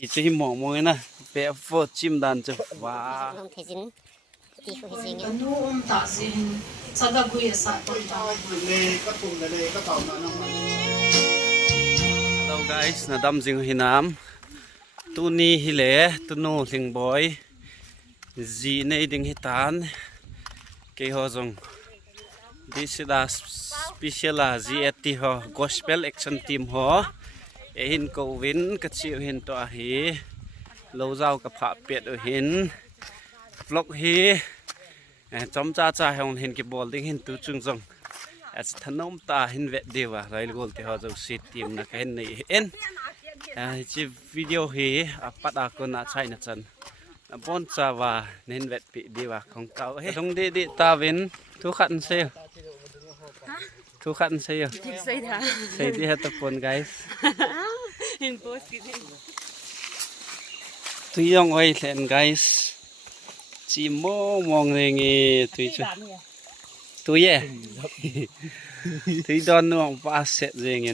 这些毛毛呢，别放金蛋子哇。Hello guys, nadam sing hinam. Tu ni hile, tu no sing boy. Zi nei ding hitan. Ke ho jong. This is a special ZAT ho gospel action team ho. Hin ko win ka chiu hin to hi lo zau ka pha pet o hin vlog hi chom cha cha hong hin ki ball ding hin tu chung jong as thanom ta hin vet dewa rail gol ti ho jo sit team na ka hin nei en chi video hi apat a ko na chai na chan na bon cha wa nen vet pi dewa khong kau he dong di ta win thu khan se thu khăn xây à? Xây đi hết tập quần guys. In post gitu. Tuy dong oi lên guys. Chỉ mong này nghe tuy chứ. Tuy à? Tuy đón nó ba set gì nghe.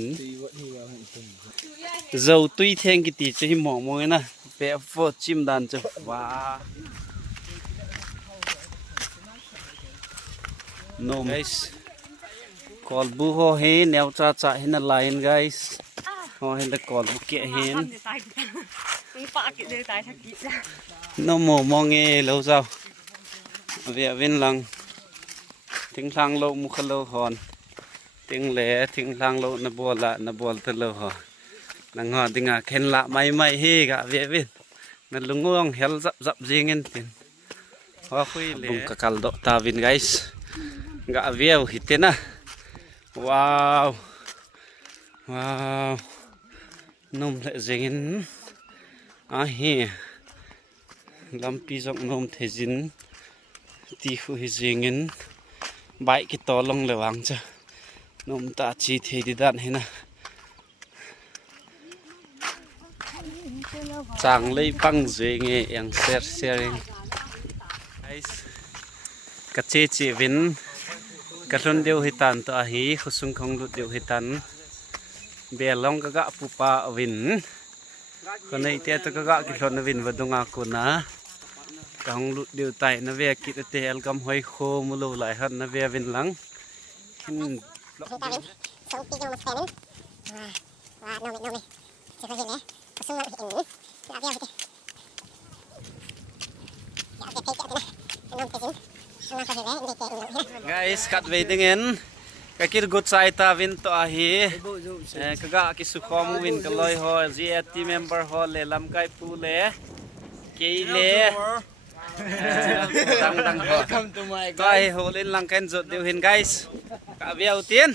Dầu tuy thiên cái tí chứ mong nè. Bé phô chim đàn chứ. Wow. No guys. Call bu ho he neo cha cha hin a line guys ho hin the call bu ke hin Mi pa ki de tai thak ki no mo mo nge lo sao ve vin lang ting lang lo mu khalo hon ting le ting lang lo na bol te lo ho nang ho dinga khen la mai he ga ve vin na lungong hel zap jingen tin ho khui le bung ka kal do ta vin guys ga veo hitena. Wow, wow, nôm lại dính, hi, làm pi rộng nôm thế dính, tí khu hi dính, bãi cái to lông lửa vàng chưa, nôm ta chỉ thế đi đạn hết nè, chàng lấy băng dưới nghe yang sharing, guys, cái chế chỉ vin. Karon deu hitan to ahi khusung khong lut deu hitan belong kaga pupa win konai te to kaga kilon win wadunga kuna kang lut deu tai na ve kit te elgam hoi kho mulo lai han na ve win lang hin guys kat waiting in kakir good side ta win to ahi kaga ki sukhom win kaloi ho ZAT member ho le lam kai pu le ke le dang welcome to my guys ho lên lang ken jot deu hin guys ka viau tien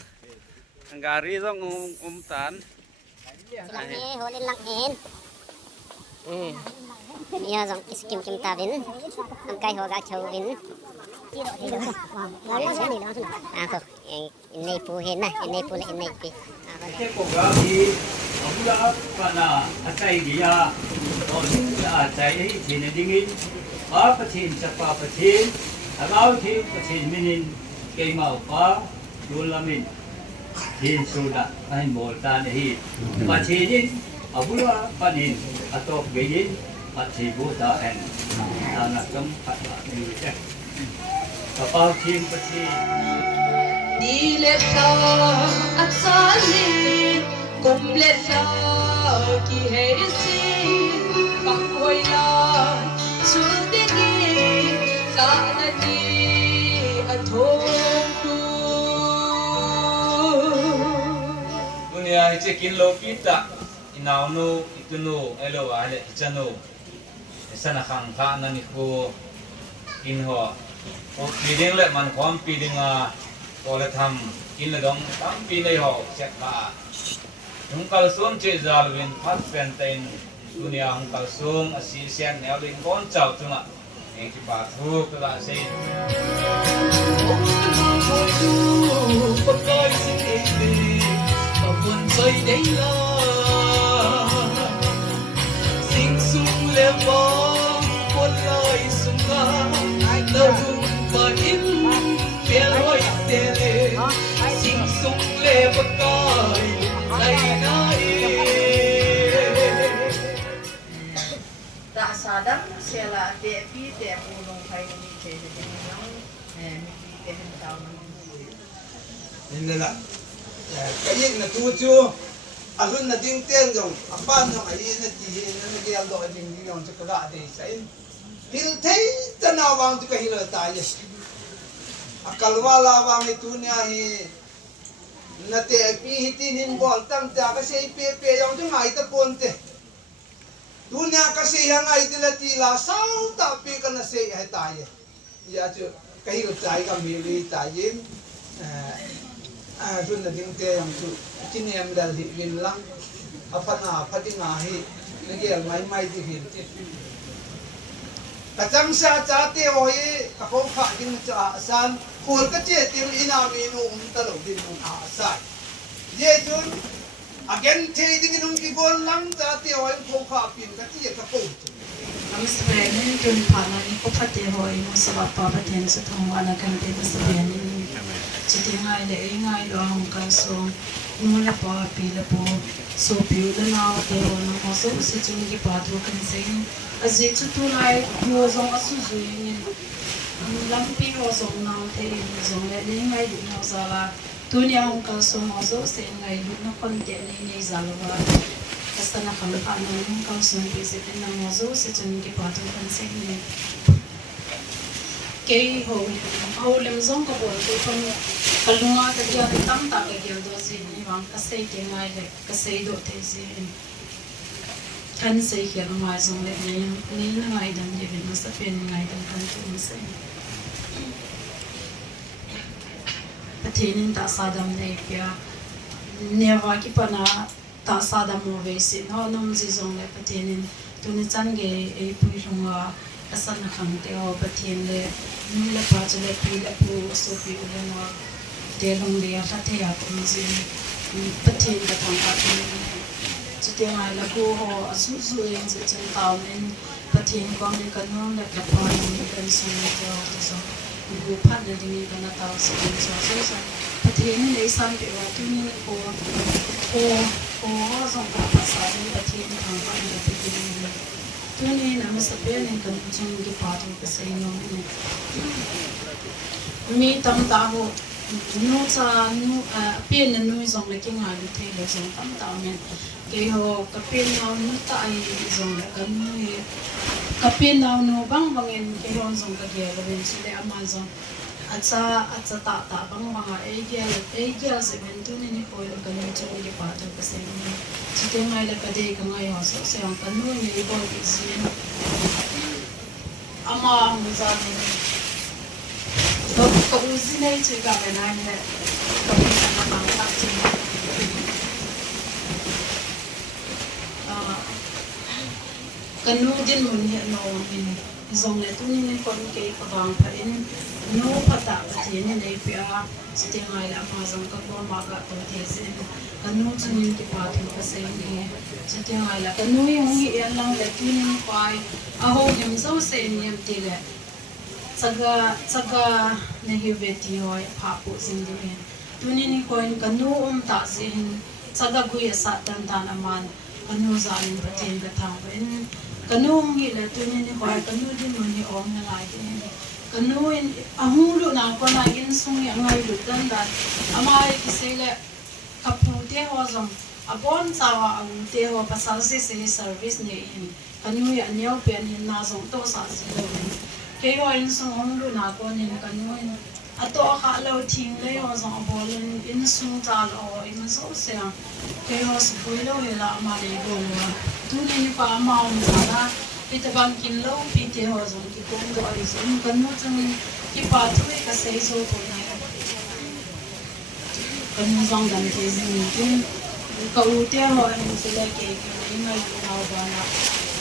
gari jong tan ho lên lang hen ya jong iskim kim ta win am kai ho ga chau win ini puhin na, ini pula ini pi. Program di pula pada acai dia, acai ini dingin, pacin capa pacin, agau ti pacin minin kemau pa dulamin, hin sudah kain boltan hi, pacinin abula panin atau begin pacin buta hen, anak keempat ni. Kapal tim peti dileta atsali kumleta ki heisi pakoya sudini sanati athondu dunia cekin lo kita inaunu itunu elo ale chanu sana khang kha nani ko inhoปีเล็กมันความปีดึงพอเลยทำกินเลยดองทั้งปีในหอเช็คมาหงกัลซุ่มเจจาลวินพัดเป็นเต็นดุนยาหงกัลซุ่มอาศิเซียนแนวลิงก้อนเจ้าจุงอ่ะเองที่บาดทุกข์ก็ได้สิสิ่งสูงเล็บว่าคนลอยสูงมาเดินมาอินเปียลอยเตเลสิ่งสูงเล็บกายในนา ตะสาดังเสละเตะปีเตะปูลงไฟนี่เตะเป็นยังมีปีเตะเป็นเจ้ามัน นี่แหละก็ยิ่งนะทูจูอรุณนะดิ้งเตี้ยนจงอัปปานจงไอ้นี่นะจีนั่นเกี่ยวกับดิ้งจงจะกระดาษดีใส่ฮิลเทยจะน่าวางตุกฮิลตายอักลวาลาวางในตัวเนี่ยฮีนาเตะปีฮิตินินบอลตั้งจากก็เสียเปียเปียยังจะไงตะปนเตตัวเนี่ยก็เสียไงติละทีละสาวตาปีกันนะเสียให้ตายยาจูก็ฮิลตายก็มีลีตายยินรุ่นดิ้งเตี้ยยังจูที่เนี่ยมันได้วินลังอภันาพัดิงาฮีนี่เกี่ยวไม่ที่หินแต่จังเสียจ่าเตี้ยโอ้ยเขาขาดดิ้งจ่าสันคนก็เจี๊ยติวอินามีนุ่มตลกดิ้งนุ่มอาศัยเยจุนagain เทดิ้งนุ่มกี่คนลังจ่าเตี้ยโอ้ยเขาขาดปิ่นก็เจี๊ยกระปุก Namaste jun phana ni ko phate hoi mo sawa pa pathen sa thongwana kan te sabihan ni chiti ngai le ngai lo hong ka so nu la pa pi la po so pi la na te ho no mo so se chung ki pa thu kan se aze chu tu lai yo zong asu zu ni lam pi ho zong na te zong le ngai di no sa la tu ni hong ka so mo so se ngai lu no kon te ni za lo wa Hasta na kami paano yung kausun visit ng mozo sa tuning kipato pansin ni kay haulim zong ko bol ko pang kalunga ka diya tam ta ka diya do sin ni wang kasay ke ngai le kasay do te sin kan say ke ma zong le ni na ngai dam ye bin sa pen ngai dam kan tu sai patinin ta sadam ne pya newa ki pana ta sada mo vesin ho nom zi zong le patinin tuni chan ge e pui runga asan na khang te ho patin le nu le pa chale pi le pu so pi le ma te long le ya te ya ko zi patin ka thang ka ni chu te ngai la ko ho asu zu en zi chen taw nen patin ko ni kan no le ka pa ni kan so ni te ho to so bu phat le ding ka na taw so so patin le sam pe wa tu ni ko zong ka pasal ni patin thang ka ni patin ni tu ni nam sa pe ni kan chung ki pa tu ka sai no ni mi tam ta ho nu cha nu pe na nu zong le ki nga lu the le zong tam ta men ke ho ka pe na nu ta ai zong le kan ni ka pe na nu bang bangin ke ho zong ka ge le ben sile amazon acha ta bang banga e gel se ben tu ni ko le kan ni chung ki pa tu ka sai ni chite ngai le ka de ka ngai ho so se ang kan nu ni ko ki sin ama mu za niก็อุซิเนจิกับเป็นอะไรเนี่ยก็เป็นการบังคับจริงกันนู้ดินมันเห็นเราเป็นทรงเลยตัวนี้ในคนเกี่ยวกับวางแผนนู้พัฒนาที่นี่ในปีอาสุดท้ายแล้วมาทรงกับว่ามากตัวเทศกันนู้จุนินที่ปาถึงก็เสียนี่สุดท้ายแล้วกันนู้ยังมีเรื่องเลยตัวนี้ไปอาหูยังเศร้าเสียนี่ตีเลยsaga nahi veti hoy phapu sindin tuni ni koin kanu ta sin saga guya sa tan tan aman kanu zan batin ka thangwen kanu ngi la tuni ni koy kanu din mo ni om na lai din kanu in ahulu na ko na in sung ya ngai lu tan dan amai kisele kapu te ho zong abon sawa ang te ho pasal se service ne in kanu ya neo pen hin na zong to sa si lo kaya in sung hong lu na ko nin kanuin ato ka lo ting le yo zong abolen in sung tal o in so se kaya su puilo hela ma le go lo tu ni pa ma om sala ita bang kin lo pi te ho zong ki kong do ai zong kanu chang ki pa tu ka se so ko na kanu zong dan te zin kin ka u te ho in se le ke ki na na ba na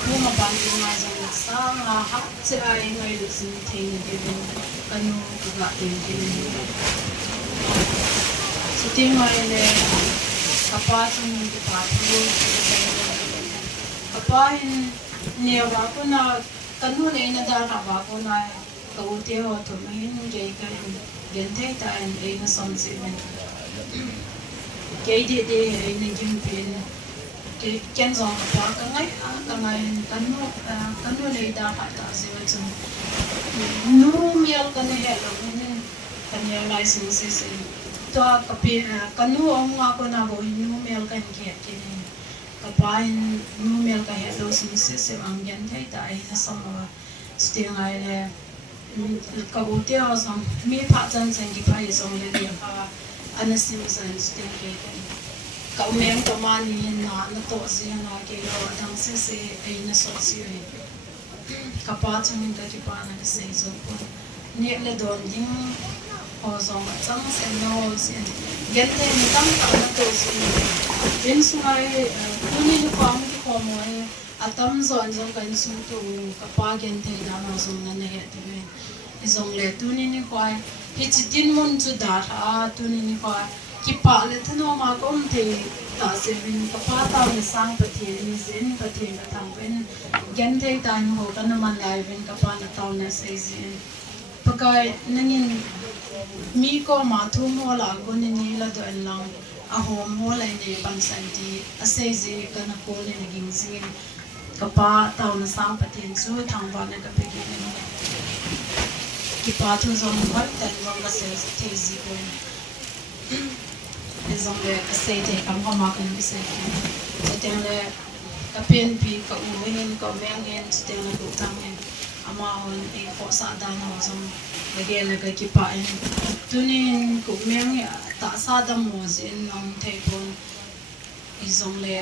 kuma ban ma zong sa nga ha se ai ngai lu sin thing de bin kanu ka tin kin siti ngai le kapa chung ki pa thu kapa in ne wa ko na kanu le na da na wa ko na ka u te ho to mai hin ge ka gen thai ta en e na som se men ge de ai na jim pin ken zong pa ka ngai kan no le da ha ta se wa chu nu mial kan he lo ni kan ya license se to ka pe kan nu ong nga ko na bo nu mial kan ke ke ni ka pa nu mial ka he lo se ang gen thai ta ai na sam wa sting ai le ka bu te o sam mi pha chan chen ki phai song le dia ka anasim san sting ke ka meng to mani na to si na ke lo dang se ai na so si ka pa chang ka ki pa na se zo ko ni le don ding o zong chang se no si gen te ni tam ta na to si din su ai tu ni ni pang ki ko mo atam zon zong kan su tu ka pa gen te da na zong na he te zong le tu ni ni ko hi chi tin mun chu da a tu ni ni ko ki pa le thano ma kom the ta se bin ka pa ta ni sang pa the ni zen pa the ka thang pen gen the ta ni ho ka na man lai bin ka pa na ta na se zen pa kai nangin mi ko ma thu mo la ko ni ni la do en lang a ho mo la ni ban san ti a se ze ka na ko le ni ging zin ka pa ta na sang pa the su thang ba na ka pe ki ni ki pa thu zong wat tan zong ka se te zi ko zong le ka se te kam ko ma kan se te te le ka pen pi ka u hin ka meng hen te le ku tang hen ama hon e ko sa da na zong le ge le ka ki pa en tunin ku meng ya ta sa da mo zin nong te pon izong le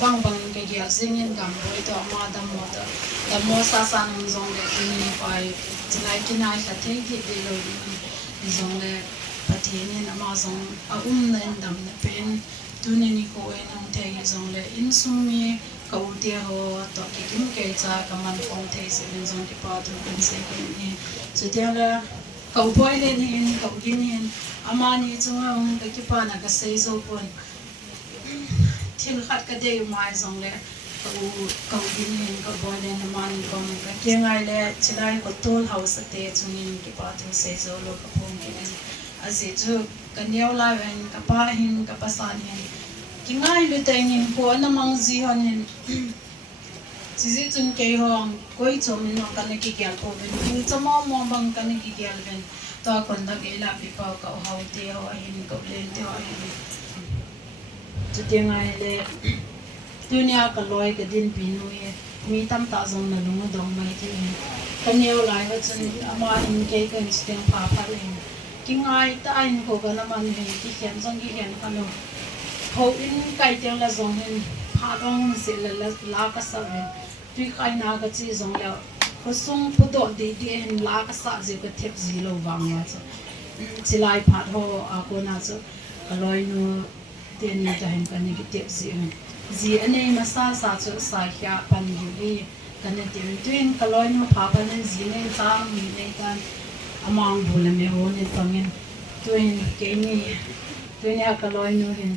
bang bang ke ge zingen gam boi to ma da mo sa sa nong zong le ni pai tinai kinai ka te gi de lo izong le patene na ma zong a nen dam na pen tuni ni ko en ang te zong le in sumi ka u te ho to ki kim ke cha ka man phong te se ben zong ki pa tu kan se ke ni so te la ka u poi le ni ka u gin hen ama ni chung ang ka ki pa na ka se zo pon thil khat ka de mai zong le ka u gin hen ka bo le na man ko ka ke ngai le chilai ko tol house te chung in ki pa tu se zo lo ka phong ki asi chu kanyau la wen ka pa hin ka pasan hin kingai lu teng hin ko na mang zi hon hin si chun ke hong koi chom no kan ki gyal po ben king chamo mo bang kan ki gyal ben to kon da ge la pi pa ka hau te ho hin ko len te ho hin chu te ngai le dunia ka loi ka din pi nu ye mi tam ta zong na lu dong mai te kanyau lai ha chun ama hin ke kan steng pa pa le kingai ta ain ko ga na man he ki hian zong ki hian ka lo ho in kai teng la zong hin pha dong se la ka sa ve tu kai na ka chi zong la ko sung pu do de de hin la ka sa je ka thep zi lo wang ma cha chilai pha ho a ko na cha aloi nu te ni ta hin ka ni ki thep zi hin zi ane ma sa chu sa kya pan gi kan te tuin ka loi nu pha pan zi ne chang mi ne tan among bula me ho ni tangin tuin ke ni tuin ya ka loi nu hin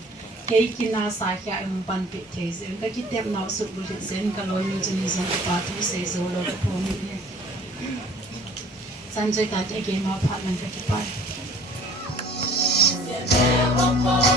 ke ki na sa kya im pan pe the se ka ki tep na su bu sen ka loi nu jin zong pa tu se zo lo ko po mi ne san je ta te ke ma pha lan ka ki pa Sampai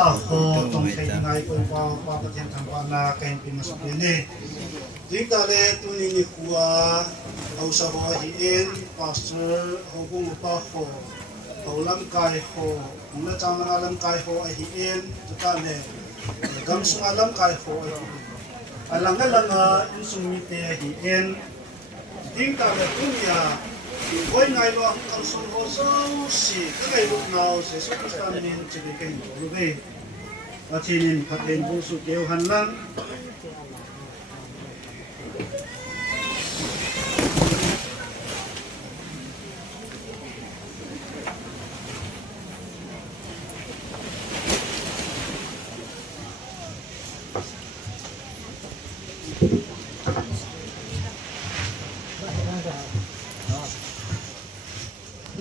ตาโคตรงใช้ไงก็ว่าประเทศทางว่านาแกงเป็นมาสุดเนี่ยยิ่งตาเลตุนินิคัวเอาสบายเอ็นพาสเตอร์เขาบุ้งปาโคเอาลำกายโคมุ่งละจางลำกายโคไอฮิเอ็นจุดตาเลกำสุงลำกายโคไอฮิอันหลังนั้นลังอินสุมิเตฮิเอ็นยิ่งตาเลตุนิยาไว้ไงว่าคำส่งเขาสิก็ไงลูกเราเสียสุดสามนินจะได้เก่งรู้ไหมอาทิตย์นี้พัดเดินบุษเกี่ยวหันหลัง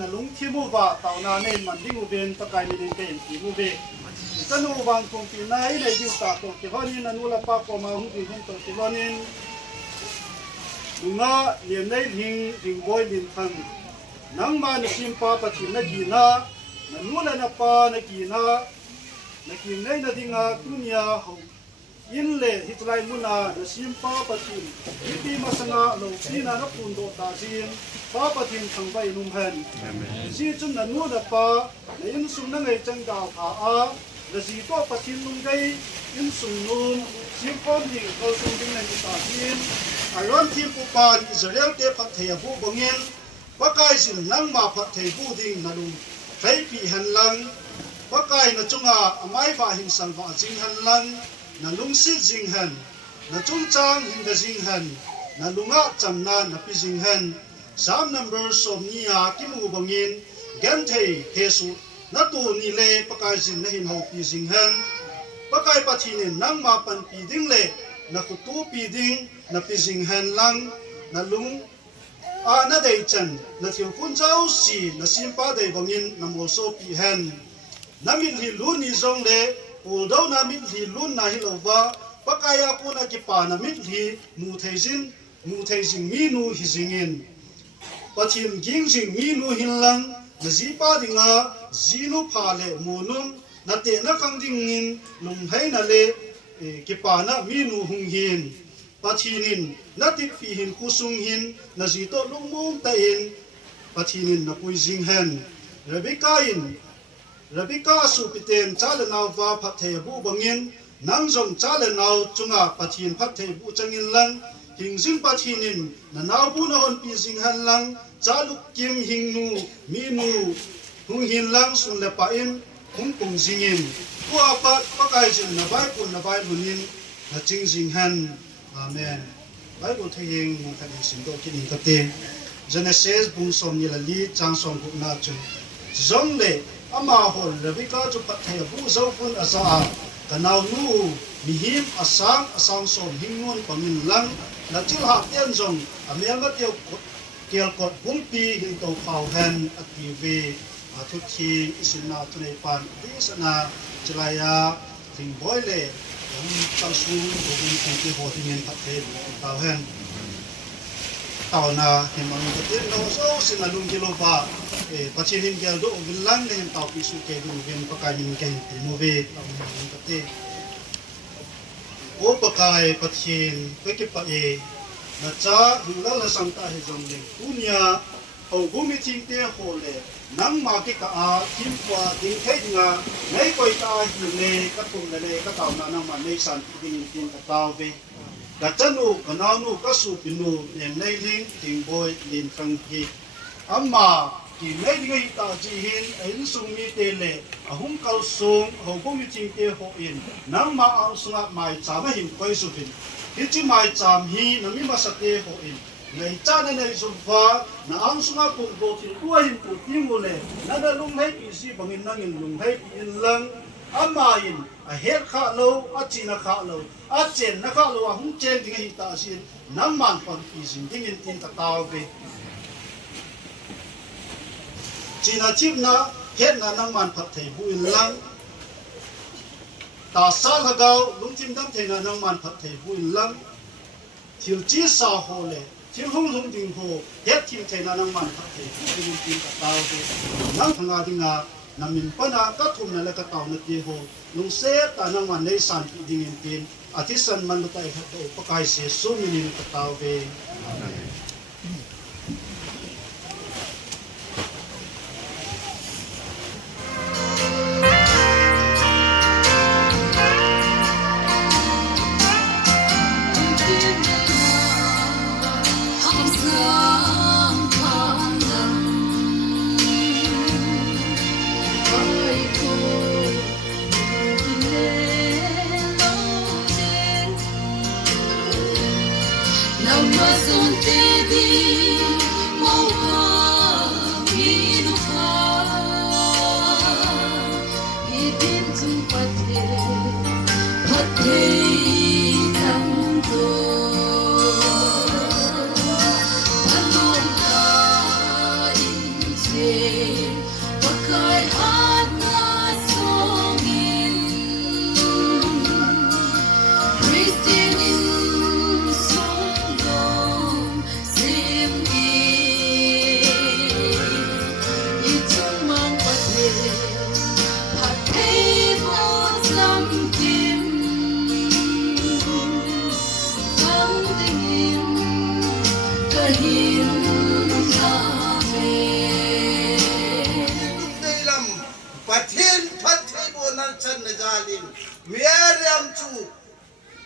นะลุงที่มูว่าตาวนาเนมันดิ้งอุเบนตะไคร้มีเด่นเป็นที่มูเบสนุบางคงปีนายในดิวตาตกที่วันนี้นันุละปากมาหุ่นที่เห็นตกที่วันนี้ลุงาเลี้ยงในลิงบอยลิงทังนังมาในคิมปาปะทินนักีนานันุละนับปานักีนานักินในนัดิงาตุนียาเขายินเล่ฮิตไลมุนาในคิมปาปะทินที่ปีมาสงาโลกีนานับปุ่นโดตาจินปาปะทินทั้งใบนุ่มแผ่นชีจุนนันุละปาในอินสุนังไอจังดาวขาอาและสีตัวปะทินลุงได้อินสุนุมชีพอนดิ่งเขาสุนดิ่งในตาจินอารอนที่ปูปานอิสราเอลเตพัทเทียผู้บงเงินว่ากายสินนังมาพัทเทียผู้ดิ่งนัลุงใครปีหันลังว่ากายนัจงอาอมัยบาหินสังวาจิงหันลังนัลุงสิจิงหันนัจุงจางหินกจิงหันนัลุงอาจำนานนับปิจิงหัน3 number สมนียากิมูบงเงินแกนเทเฮสุนัตูนิเลปกายสินนหินหกปีสิงหันปกายปะทินินนังมาปันปีดิ่งเลนักตูปีดิ่งนับปีสิงหันลังนัลุงนาเดจันนัทิวคุณเจ้าสีนัสิมปาเดบงเงินนัมโอโซปีหันนามิลฮิลุนิจงเลปูดาวนามิลฮิลุนนาฮิลวาปกายอากูนักิปานามิลฮิมูเทจินมีนูฮิจิงินปะทินกิงจิงมีนูหินลังนะจีปาดิงาจีนูพาเลมูนุมนะเตนะคังดิงินลุมให้นะเลกิปานะมีนูหุงหินปะทินินนะติปีหินกุสุงหินนะจีโตลุงมุมตะอินปะทินินนะปุยจิงหันเรบิกาสุปิเตนจาเลนาววาพัทเทบุบังเงินนังจงจาเลนาวจุงาปะทินพัทเทบุจังอินลังหิงซิงปะทินินนะนาวบุนะฮอนปีจิงหันลังจาลุกกิมหิงนูมีนูหุงหินลังสุนเลปะอินหุงปุงจิงอินกัวปะปะกายจินนะไบปุนนะไบลุนินนะจิงจิงหันอาเมนไบบุทะเยงมุขันสินโตกินิกะเตGenesis บุงสมนิลลีจางสมกุนาจุจงเลอามาฮอลเรบิกาจุปัทเทบุเจ้าปุนอาซาตะนาวนูมีหิมอาสังสมหิงงวนปะมินลังนะจิลหาเตียนจงอเมียงะเตียวเกี่ยวกดบุ้งปีหินโตเฝ้าแฮนอติเวอาทุชีอิสินาตุเนปันดิสนาจลายาทิงบอยเลยังตังสูบุญคงที่โหที่เงินพัดเทบุเฝ้าแฮนตาวนาเห็นมันก็เตียนเราโซ่สินาลุงกิโลบาปัจจินินเกลโดวิลลังเนี่ยตาวพิสุเกดูเวนปกายนินเกติโนเวตาวมันก็เตโอปกายปัจจินเวกิปะเอนะจ๊ะดูแลละสังตาให้จงเลยอุญญาเอาบุมิทิงเตโฮเลนังมากิกะอาทิมกว่าดิงเทงาในกอยตาหิเลกะตุงเลกะตาวนานังมันในสันดิงดิงกะตาวเวกะจันูกะนานูกะสุปินูเนมในลิงทิงบอยลินฟังกีอัมมากิในดิงตาจีหินอินสุมีเตเลอะหุมกัลซุงเอาบุมิทิงเตโฮอินนังมาอัลสุงะไมจามะหิมกอยสุปินที่จะหมายจำฮีนั่นมีมาสเตโฮอินในจานในสุภาณอังสุงาปุ่มโดที่ตัวหินปุ่มทิ้งเลยนั่นลุงให้ปีซีบังอินนั่งอินลุงให้ปีอินลังอามาอินอาเฮดข้าโลอาจีนักข้าโลอาเจนนักข้าโลอาหุ่นเจนที่ให้ตาสินน้ำมันฟันปีสินที่อินตินตะตาวเบจีน่าชิบนะเฮดน้ำมันพัดเทบุอินลังตาสาลกาวลุงจิมดังเทนานังมันพัดเทบุอินลังทิวจีสาโฮเลทิวหงหงดิงโฮเฮ็ดทิมเทนานังมันพัดเทบุอินตินกะตาวเดนังทางาดิงา namin pana katum na lakataw na tiho nung set anang manay san idingin tin atisan man tayo hato pakay si suminin kataw be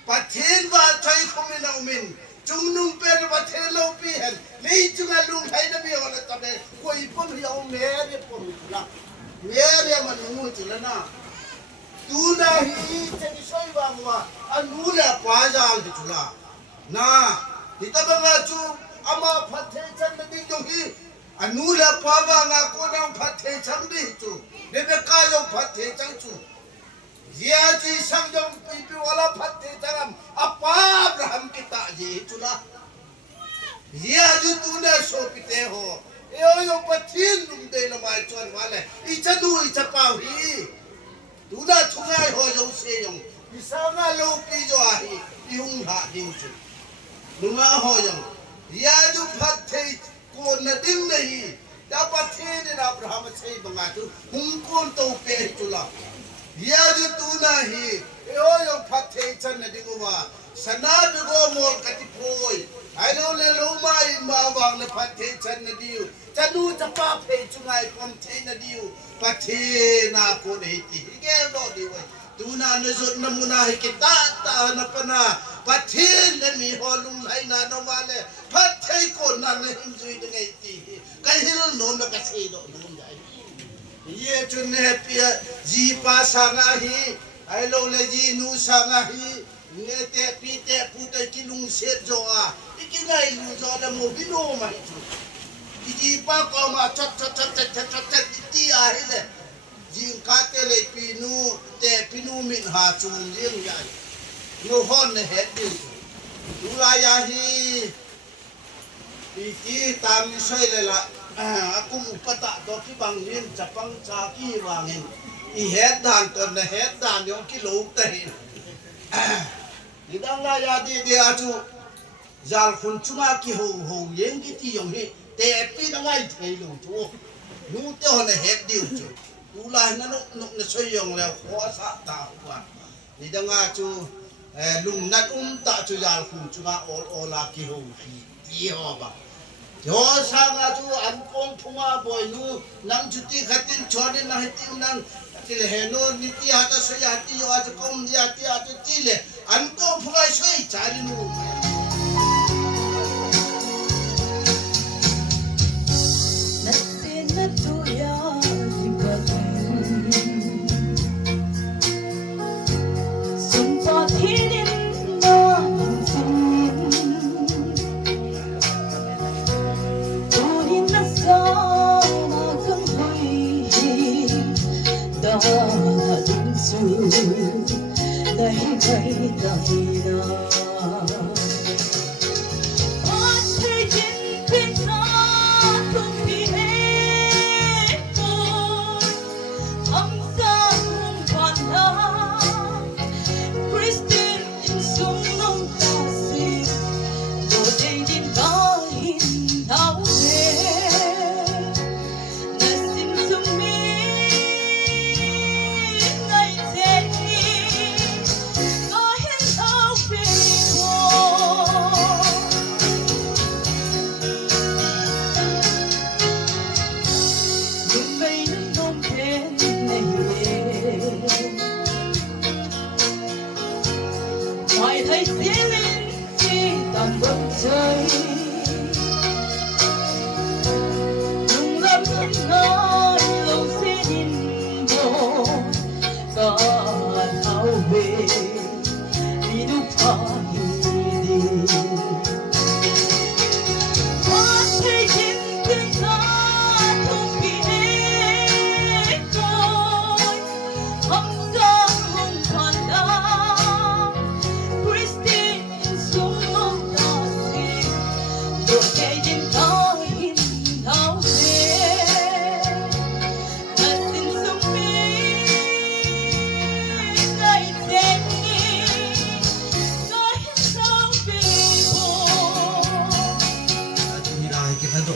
Pathin ba thai khomin umin chungnung per pathin lo pi hen lei chunga lung thai na mi hola tabe koi pom hiao mere pom la mere man mu chulana tu na hi chani soi wa wa anu la pa jal chula na hitabanga chu ama phathe chan na ding jong hi anu la pa wa nga ko nang phathe chang di chu ne be ka yo phathe chang chu Dia ji sangjong pipi wala phatte changam apa Abraham kita ji chula dia ju tuna so pite ho yo pathin lum de na mai chon wale icha du icha pau hi tuna thungai ho yo se yong isanga lo pi jo hi yung ha ding chu lunga ho yong dia ju phatte ko na ding nei da pathin na Abraham sei banga tu hung kon to pe chula dia ju tuna hi yo phathe chan na dingwa sana bigo mol kati poi ai lo le lo mai ma wang na phathe chan na diu chanu chapa phe chungai pom the na diu pathe na ko nei ti ge do di wai tuna na zot na muna hi kita ta na pana pathe na mi holum lai na no male phathe ko na ne hinjui de ngai ti kai hil no na ka sei do dum dai ye chun ne pia ji pa sanga hi ai lo le ji nu sanga hi ne te pi te pu te ki lung se jo a ikinai lu jo da mo bi no ma ji pa ko ma chat ti a hi le ji ka te le pi nu te pi nu min ha chung lieng ya no hon ne het di tu la ya hi pi tam sai le la aku upata do ki bangin chapang cha ki wangin I het dan ton na het dan yong ki lo ta hin idang la ya di de achu zal khun chuma ki ho yeng ki ti yong hi te pi na ngai thei lo chu nu te ho na het diu chu tu la na no na soi yong le kho sa ta wa idang achu lung nat ta chu zal khun chuma ola ki ho ti ho ba yo sanga chu an kong phunga boy nu nang chuti khatin chone na hitin nang tile heno niti hata so ya ti yo aj kom ya ti atu tile an ko phunga soi chari nu natin na tu ya sumpa tinin na dahi dahi dahi da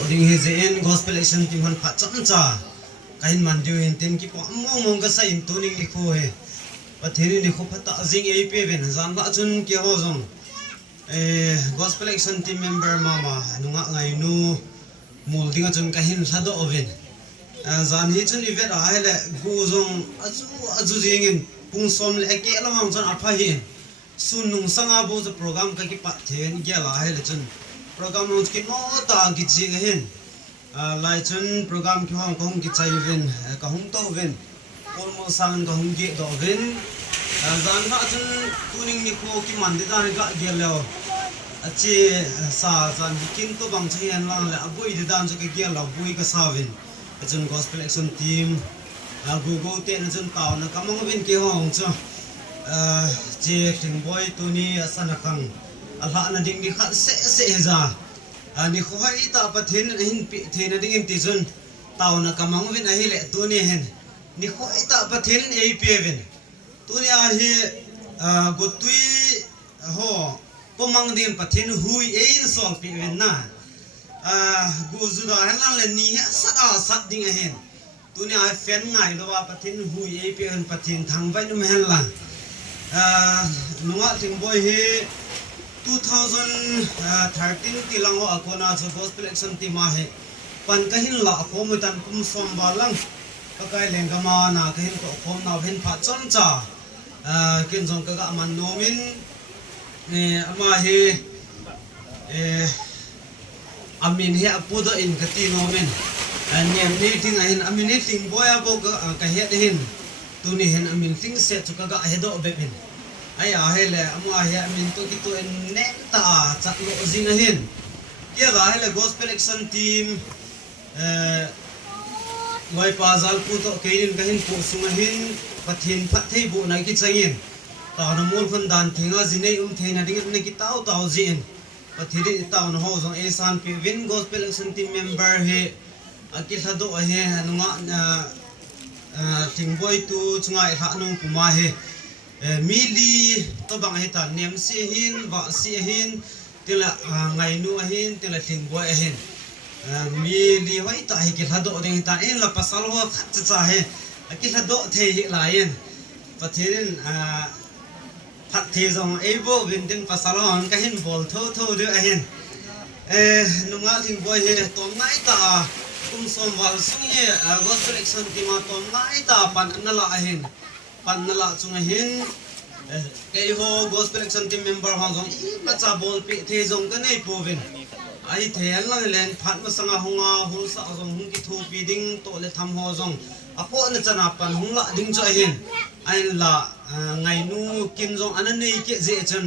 ding he zen gospel action team han pha cham cha kain man diu hin tin ki po mong ka sa in tuning ni kho he pathini ni kho phata jing ei pe ven zan ba chun ki ho jong gospel action team member mama nunga ngai nu mul ding chun ka hin thado oven zan hi chun event a hele gu jong aju jingin pung som le ke lamang chun apha hi sun nung sanga bo the program ka ki pa then gela hele chun program no ki no ta ki chi hin lai chun program ki hong kong ki chai ven ka hung to ven almo sang ka hung ge do ven zan ba chun tuning ni ko ki man de da ga gelo achi sa zan hikin to bang chai an lang le abui de dan chu ka gelo bui ka sa ven chun gospel action team go te na chun taw na kamong ven ki hong chu che thing boy tu ni asana kang alha na ding di khat se za ani kho hai ta pathin hin pi the na ding in ti chun taw na kamang ven a hi le tu ni hen ni kho hai ta pathin ei pe ven tu ni a hi go tui ho pomang din pathin hui ein sol pi ven na gu zu da han le ni sat ding a hen tu ni a fen ngai lo wa pathin hui ei pe hen pathin thang vai nu hen la nunga ting boy he 2013 ti lang ho akona so gospel action team ma he pan ka hin la kho mu tan kum som ba lang ka kai leng ka ma na ka hin ko khom na hen pha chom cha kin jong ka ga man nomin ama he amin he apudo in ka ti nomin niam ni ting hin amin ni ting boy abo ka he hin tu ni hen amin ting set chu ka ga he do be bin ai a hele amwa he amin to ki to en ne ta cha lo jing hin kia la hele gospel action team ngoi pa zal pu to kein ka hin pu sung hin pathin phat thei bu na ki changin ta na mol phun dan thinga jinei theina ding ne ki taw jin pathiri taw na ho jong e san pi win gospel action team member he akil hado he nunga thingboy tu chungai ha nung puma he mili to bang he ta nem si hin wa si hin tila ngai nu hin tila thingboy hin mili wai ta hi ki hado ding ta en la pasal ho khat cha he ki hado the hi lain pathirin phat the jong ebo win din pasal on ka hin bol tho de hin nunga thingboy he tom ngai ta kum som wal sung ye gospel action team tom ngai ta pan nala hin pan nala chung hin ke ho gospel action team member ha jong I bacha bol pi the jong ka nei povin ai thel lang len phat ma sanga hunga hu sa jong hung ki thu pi ding to le tham ho jong apo na chana pan hung la ding cho hin ai la ngai nu kin jong an nei ke je chen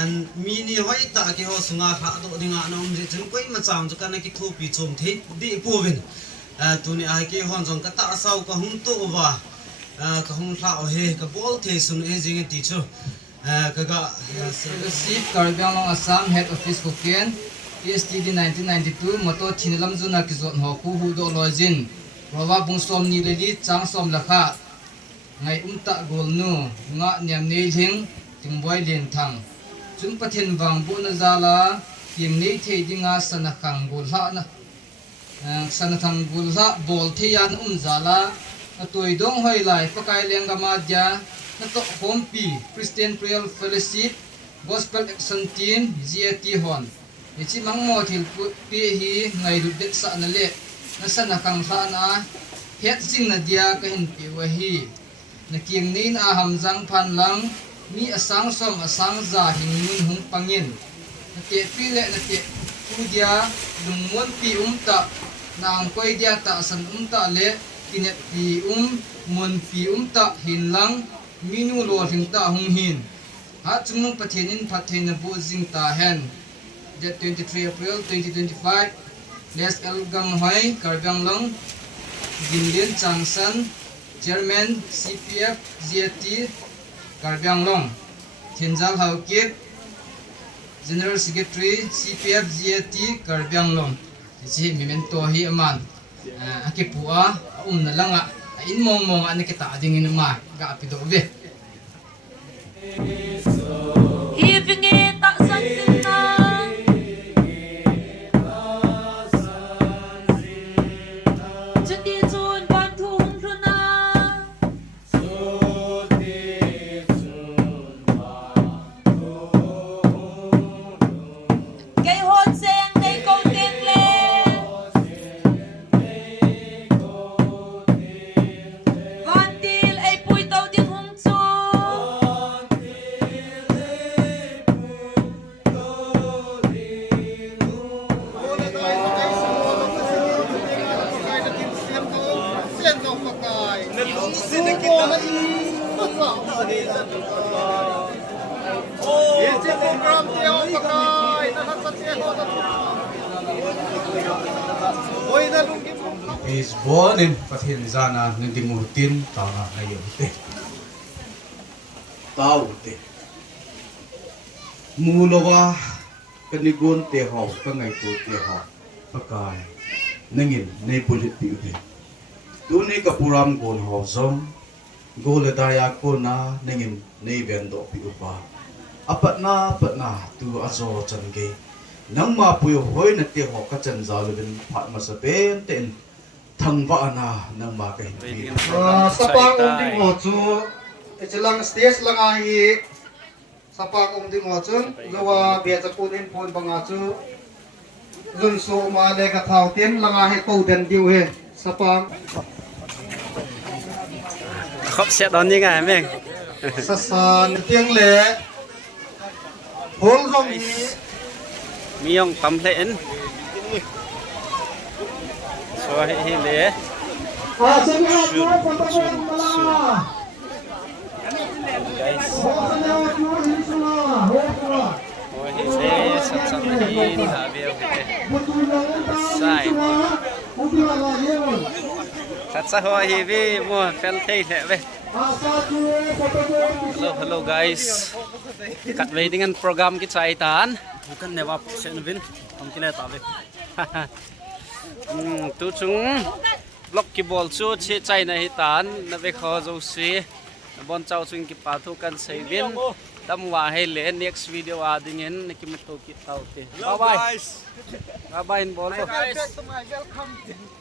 an mi ni hoi ta ki ho sunga kha do dinga nom je chen koi ma chang chu kana ki thu pi chom the di povin tu ni ai ke hon jong ka ta sau ka hung to wa ka hung la o he ka bol the sun e jing ti chu ka ga Receive Karbyang Long Assam Head Office Hokkien ESTD 1992 moto thinilam juna ki zot ho khu hu do lojin rowa bungsom ni leli chang som lakha ngai umta golnu nga nyam nei thing tingboy len thang chung pathen wang bu na zala kim nei thei dinga sanakhang golha na sanathang golha bol theyan zala atoi dong hoi lai pakai lengama dia na to hompi Christian Prayer Fellowship Gospel Action Team GAT hon ichi mangmo thil pi hi ngai ru det sa na le na sanakhang tha na het sing na dia ka hin pi wa hi na kieng nin a hamjang phan lang mi asang som asang za hin mun hung pangin na te pi le na te pu dia lungmon pi ta na ang koi dia ta san ta le kinet pi mun pi ta hin lang minu lo thing ta hung hin ha chung pathianin phathein na bu jing ta hen date 23 April 2025 Les Elgam Hoi Karbyang Long Ginlin Changsan Chairman CPF GAT Karbyang Long Thinjal Haukip General Secretary CPF GAT Karbyang Long si memento hi aman akipua na langa in mong ani kita dingin ma ga apido be Hipingi tak sansin na is born in Pathin Zana Nindimutin Tara Ayote Taute Mulawa Kanigun Te Ho Kangai Tu Te Ho Pakai Nangin Nei Bulit Piude Tuni Kapuram Gon Ho Zom Goladaya Kona Nangin Nei Vendo Piupa Apatna Tu Azo Change Nang mapuyo hoy na te ho ka chan zalubin phat masapen ten thangwa na nang ma ka hin sapang ding ho chu echelang stage lang ai sapang ding ho chu lawa be cha kunin pon banga chu lun so ma le ka thau ten lang ai ko den diu he sapang khop sẽ đón như ngày mình sa san tiang le hol rong hi mi ông tắm lên so hi lệ sen ha chu pon ta pon mala guys ho na chu hi suna ho ko oh hi lệ sat sat hi na bia hi butu lang ta sai u bi la ye sat sa ho hi vi mo fan thei lệ ve hello guys kat ve dengan program ki chai tan bukan newa sen vin om kile ta ve tu chung block ki ball chu che chai na hi tan na ve kho zo si bon chau chung ki pa thu kan sei vin tam wa he le next video a ding en ki mit to ki tau te bye bye bye bye in ball welcome